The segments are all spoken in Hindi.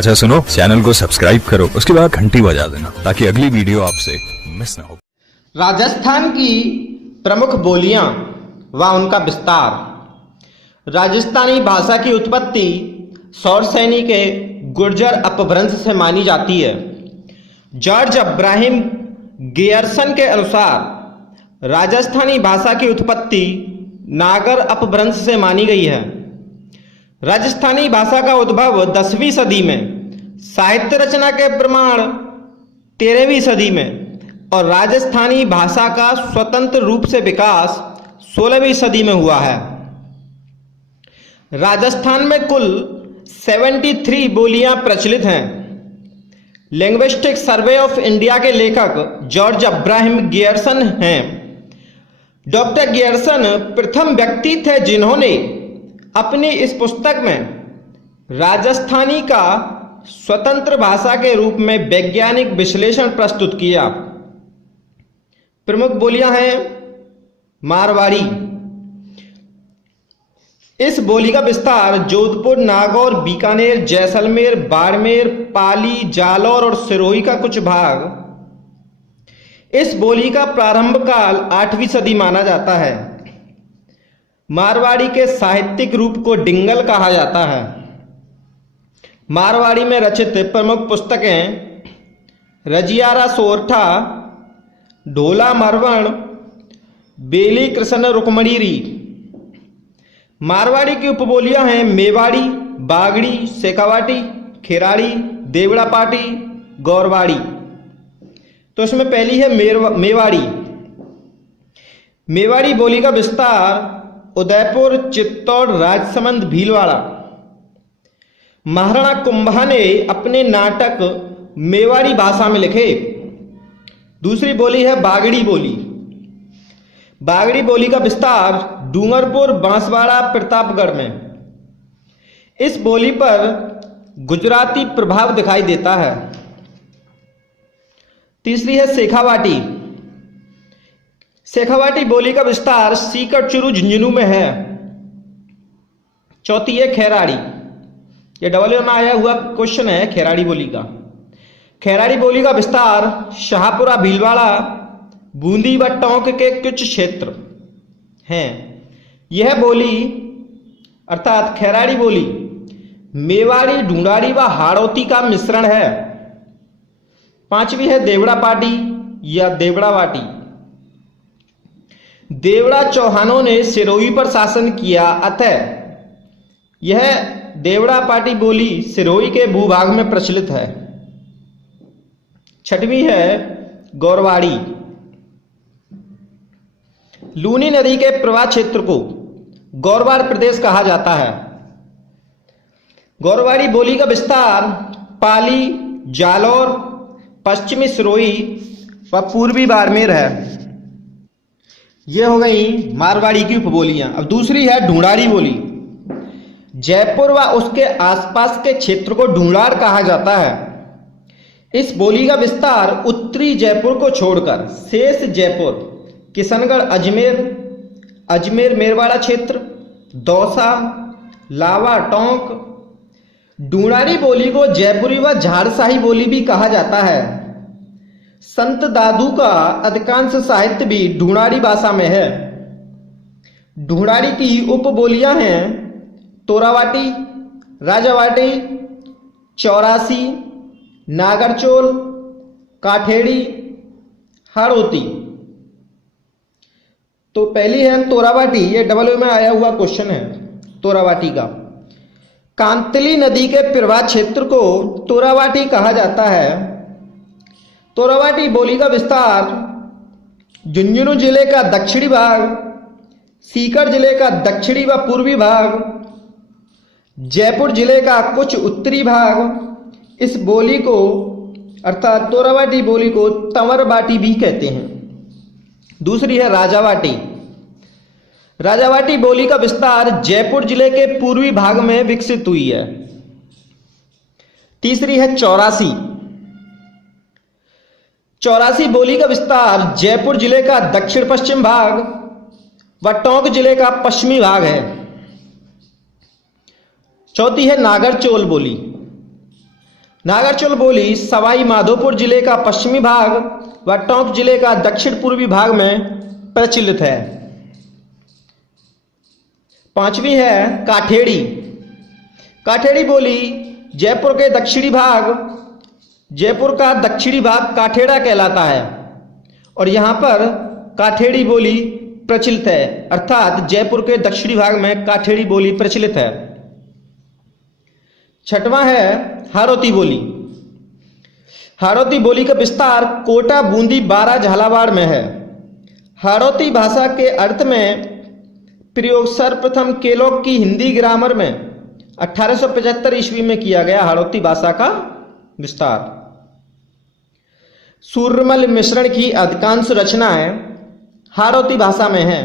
अच्छा सुनो, चैनल को सब्सक्राइब करो, उसके बाद घंटी बजा देना ताकि अगली वीडियो आपसे मिस ना हो। राजस्थान की प्रमुख बोलियां व उनका विस्तार। राजस्थानी भाषा की उत्पत्ति सौरसैनी के गुर्जर अपभ्रंश से मानी जाती है। जॉर्ज अब्राहम गियर्सन के अनुसार राजस्थानी भाषा की उत्पत्ति नागर अपभ्रंश से मानी गई है। राजस्थानी भाषा का उद्भव 10वीं सदी में, साहित्य रचना के प्रमाण 13वीं सदी में और राजस्थानी भाषा का स्वतंत्र रूप से विकास 16वीं सदी में हुआ है। राजस्थान में कुल 73 बोलियां प्रचलित हैं। लिंग्विस्टिक सर्वे ऑफ इंडिया के लेखक जॉर्ज अब्राहम गियर्सन हैं। डॉक्टर गियर्सन प्रथम व्यक्ति थे जिन्होंने अपनी इस पुस्तक में राजस्थानी का स्वतंत्र भाषा के रूप में वैज्ञानिक विश्लेषण प्रस्तुत किया। प्रमुख बोलियां हैं मारवाड़ी। इस बोली का विस्तार जोधपुर, नागौर, बीकानेर, जैसलमेर, बाड़मेर, पाली, जालौर और सिरोही का कुछ भाग। इस बोली का प्रारंभ काल 8वीं सदी माना जाता है। मारवाड़ी के साहित्यिक रूप को डिंगल कहा जाता है। मारवाड़ी में रचित प्रमुख पुस्तकें रजियारा सोरठा, ढोला मरवण, बेली कृष्ण रुक्मणीरी। मारवाड़ी की उपबोलियां हैं मेवाड़ी, बागड़ी, शेखावाटी, खेराड़ी, देवड़ापाटी, गौरवाड़ी। तो इसमें पहली है मेवाड़ी। मेवाड़ी बोली का विस्तार उदयपुर, चित्तौड़, राजसमंद, भीलवाड़ा। महाराणा कुंभा ने अपने नाटक मेवाड़ी भाषा में लिखे। दूसरी बोली है बागड़ी बोली। बागड़ी बोली का विस्तार डूंगरपुर, बांसवाड़ा, प्रतापगढ़ में। इस बोली पर गुजराती प्रभाव दिखाई देता है। तीसरी है शेखावाटी। शेखावाटी बोली का विस्तार सीकर, चुरू, झुंझुनू में है। चौथी है खेराड़ी। ये डबल में आया हुआ क्वेश्चन है खेराड़ी बोली का। खेराड़ी बोली का विस्तार शाहपुरा, भीलवाड़ा, बूंदी व टोंक के कुछ क्षेत्र हैं। यह बोली अर्थात खेराड़ी बोली मेवाड़ी, ढूंढाड़ी व हाड़ौती का मिश्रण है। पांचवी है देवड़ापाटी या देवड़ावाटी। देवड़ा चौहानों ने सिरोही पर शासन किया, अतः यह देवड़ापाटी बोली सिरोही के भूभाग में प्रचलित है। छठवीं है गौरवाड़ी। लूनी नदी के प्रवाह क्षेत्र को गौरवाड़ प्रदेश कहा जाता है। गौरवाड़ी बोली का विस्तार पाली, जालौर, पश्चिमी सिरोही व पूर्वी बाड़मेर है। यह हो गई मारवाड़ी की उपबोलियां। अब दूसरी है ढूंढाड़ी बोली। जयपुर व उसके आसपास के क्षेत्र को ढूंढाड़ कहा जाता है। इस बोली का विस्तार उत्तरी जयपुर को छोड़कर शेष जयपुर, किशनगढ़, अजमेर मेरवाड़ा क्षेत्र, दौसा, लावा, टोंक। ढूंढाड़ी बोली को जयपुरी व झारसाही बोली भी कहा जाता है। संत दादू का अधिकांश साहित्य भी ढूंढाड़ी भाषा में है। ढूंढाड़ी की उपबोलियां हैं तोरावाटी, राजावाटी, चौरासी, नागरचोल, काठेड़ी, हाड़ौती। तो पहली है तोरावाटी। ये डबल में आया हुआ क्वेश्चन है तोरावाटी का। कांतली नदी के प्रवाह क्षेत्र को तोरावाटी कहा जाता है। तोरावाटी बोली का विस्तार झुंझुनू जिले का दक्षिणी भाग, सीकर जिले का दक्षिणी व पूर्वी भाग, जयपुर जिले का कुछ उत्तरी भाग। इस बोली को अर्थात तोरावाटी बोली को तंवरवाटी भी कहते हैं। दूसरी है राजावाटी। राजावाटी बोली का विस्तार जयपुर जिले के पूर्वी भाग में विकसित हुई है। तीसरी है चौरासी। चौरासी बोली का विस्तार जयपुर जिले का दक्षिण पश्चिम भाग व टोंक जिले का पश्चिमी भाग है। चौथी है नागरचोल बोली। नागरचौल बोली सवाई माधोपुर जिले का पश्चिमी भाग व टोंक जिले का दक्षिण पूर्वी भाग में प्रचलित है। पांचवी है काठेड़ी। काठेड़ी बोली जयपुर के दक्षिणी भाग, जयपुर का दक्षिणी भाग काठेड़ा कहलाता है और यहां पर काठेड़ी बोली प्रचलित है, अर्थात जयपुर के दक्षिणी भाग में काठेड़ी बोली प्रचलित है। छठवां है हाड़ौती बोली। हाड़ौती बोली का विस्तार कोटा, बूंदी, बारा, झालावाड़ में है। हाड़ौती भाषा के अर्थ में प्रयोग सर्वप्रथम केलॉग की हिंदी ग्रामर में 1875 ईस्वी में किया गया। हाड़ौती भाषा का विस्तार। सूर्यमल मिश्रण की अधिकांश रचनाएं हाड़ौती भाषा में है।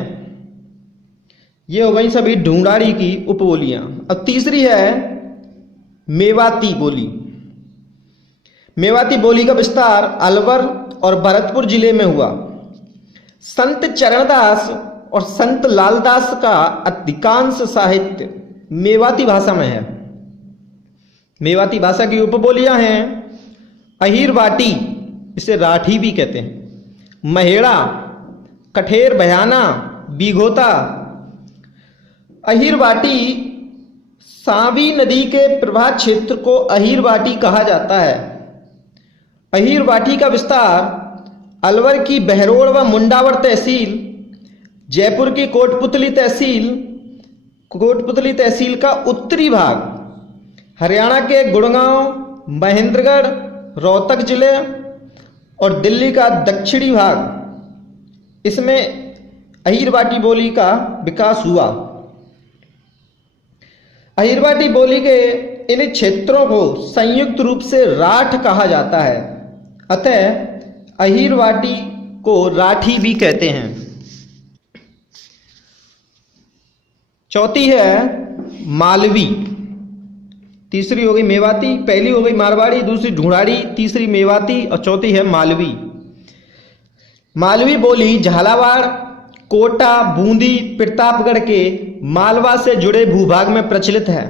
ये हो गई सभी ढूंढाड़ी की उपबोलियां। अब तीसरी है मेवाती बोली। मेवाती बोली का विस्तार अलवर और भरतपुर जिले में हुआ। संत चरणदास और संत लालदास का अधिकांश साहित्य मेवाती भाषा में है। मेवाती भाषा की उपबोलियां हैं अहीरवाटी, इसे राठी भी कहते हैं, महेड़ा, कठेर, बयाना, बीघोता। अहीरवाटी सांवी नदी के प्रवाह क्षेत्र को अहीरवाटी कहा जाता है। अहीरवाटी का विस्तार अलवर की बहरोड़ व मुंडावर तहसील, जयपुर की कोटपुतली तहसील का उत्तरी भाग, हरियाणा के गुड़गांव, महेंद्रगढ़, रोहतक जिले और दिल्ली का दक्षिणी भाग, इसमें अहीरवाटी बोली का विकास हुआ। अहीरवाटी बोली के इन क्षेत्रों को संयुक्त रूप से राठ कहा जाता है, अतः अहीरवाटी को राठी भी कहते हैं। चौथी है मालवी। तीसरी हो गई मेवाती, पहली हो गई मारवाड़ी, दूसरी ढूंढाड़ी, तीसरी मेवाती और चौथी है मालवी। मालवी बोली झालावाड़, कोटा, बूंदी, प्रतापगढ़ के मालवा से जुड़े भूभाग में प्रचलित है।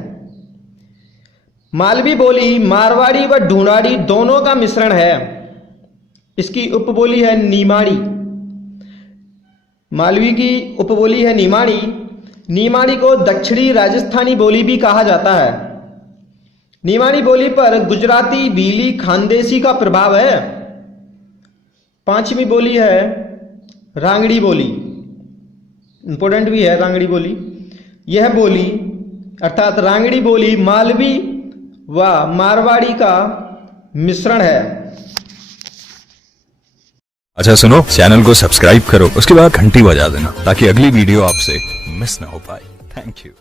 मालवी बोली मारवाड़ी व ढूंढाड़ी दोनों का मिश्रण है। इसकी उपबोली है नीमाड़ी। मालवी की उपबोली है नीमाड़ी। नीमाड़ी को दक्षिणी राजस्थानी बोली भी कहा जाता है। नीमाड़ी बोली पर गुजराती, भीली, खानदेशी का प्रभाव है। पांचवी बोली है रांगड़ी बोली, इंपॉर्टेंट भी है रांगड़ी बोली। यह बोली अर्थात रांगड़ी बोली मालवी व मारवाड़ी का मिश्रण है। अच्छा सुनो, चैनल को सब्सक्राइब करो, उसके बाद घंटी बजा देना ताकि अगली वीडियो आपसे मिस ना हो पाए। Thank you.